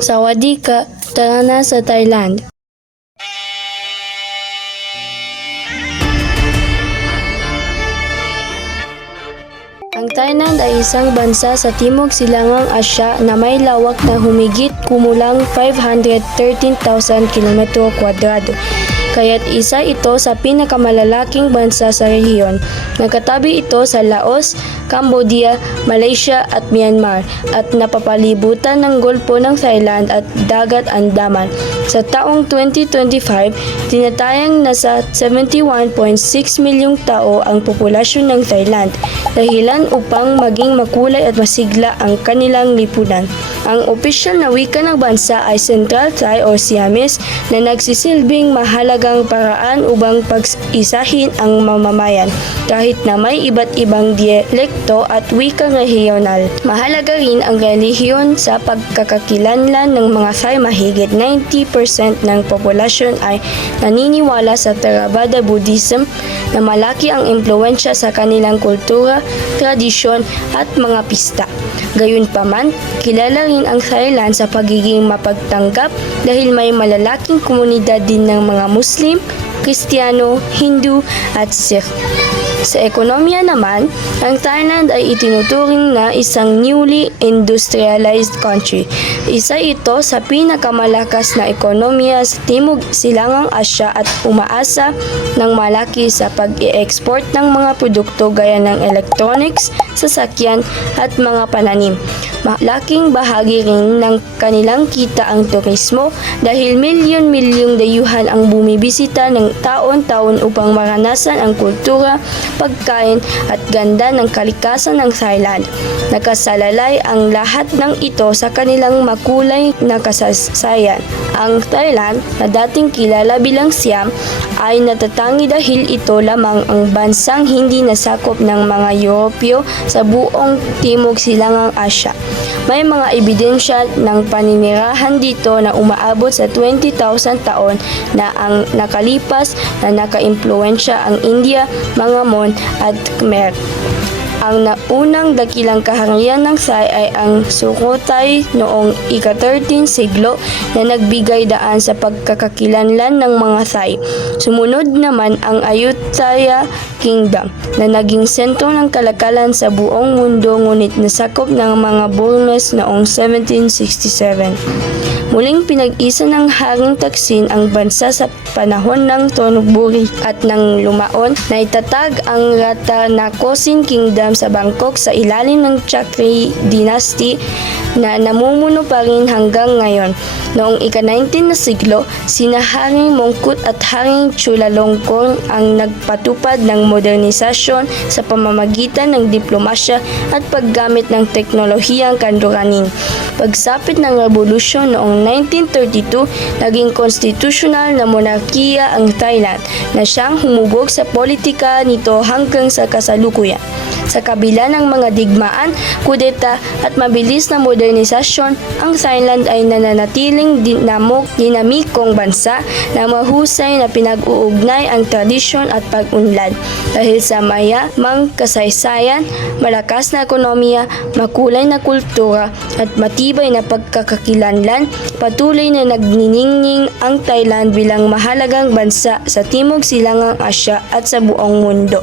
Sawadee ka, tara na sa Thailand. Ang Thailand ay isang bansa sa Timog Silangang Asya na may lawak na humigit kumulang 513,000 km². Kaya't isa ito sa pinakamalalaking bansa sa rehiyon. Nagkatabi ito sa Laos, Cambodia, Malaysia at Myanmar at napapalibutan ng Gulpo ng Thailand at Dagat Andaman. Sa taong 2025, tinatayang nasa 71.6 milyong tao ang populasyon ng Thailand, dahilan upang maging makulay at masigla ang kanilang lipunan. Ang opisyal na wika ng bansa ay Central Thai o Siamese na nagsisilbing mahalagang paraan upang pag-isahin ang mamamayan kahit na may iba't ibang dialekto at wikang regional. Mahalaga rin ang relihiyon sa pagkakakilanlan ng mga Thai. Mahigit 90% ng populasyon ay naniniwala sa Theravada Buddhism na malaki ang impluwensya sa kanilang kultura, tradisyon at mga pista. Gayunpaman, kilala rin ang Thailand sa pagiging mapagtanggap dahil may malalaking komunidad din ng mga Muslim, Kristiyano, Hindu at Sikh. Sa ekonomiya naman, ang Thailand ay itinuturing na isang newly industrialized country. Isa ito sa pinakamalakas na ekonomiya sa Timog Silangang Asya at umaasa ng malaki sa pag-i-export ng mga produkto gaya ng electronics, sasakyan at mga pananim. Malaking bahagi rin ng kanilang kita ang turismo dahil milyon-milyong dayuhan ang bumibisita ng taon-taon upang maranasan ang kultura, pagkain at ganda ng kalikasan ng Thailand. Nakasalalay ang lahat ng ito sa kanilang makulay na kasaysayan. Ang Thailand, na dating kilala bilang Siam, ay natatangi dahil ito lamang ang bansang hindi nasakop ng mga Europeo sa buong Timog Silangang Asya. May mga ebidensya ng paninirahan dito na umaabot sa 20,000 taon na ang nakalipas na nakaimpluwensya ang India, mga Mon at Khmer. Ang naunang dakilang kaharian ng Thai ay ang Sukhothai noong ika-13 siglo na nagbigay daan sa pagkakakilanlan ng mga Thai. Sumunod naman ang Ayutthaya Kingdom na naging sentro ng kalakalan sa buong mundo ngunit nasakop ng mga Burmese noong 1767. Muling pinag-isa ng Haring Taksin ang bansa sa panahon ng Thonburi at nang lumaon, naitatag ang Ratanakosin Kingdom sa Bangkok sa ilalim ng Chakri Dynasty na namumuno pa rin hanggang ngayon. Noong ika-19 na siglo, sina Haring Mongkut at Haring Chulalongkorn ang nagpatupad ng modernisasyon sa pamamagitan ng diplomasya at paggamit ng teknolohiyang kanluranin. Pagsapit ng revolusyon noong 1932, naging konstitusyonal na monarkiya ang Thailand na siyang humubog sa politika nito hanggang sa kasalukuyan. Sa kabila ng mga digmaan, kudeta at mabilis na modernisasyon, ang Thailand ay nananatiling dinamikong bansa na mahusay na pinag-uugnay ang tradisyon at pag-unlad. Dahil sa mayamang kasaysayan, malakas na ekonomiya, makulay na kultura at matibay na pagkakakilanlan, patuloy na nagniningning ang Thailand bilang mahalagang bansa sa Timog Silangang Asya at sa buong mundo.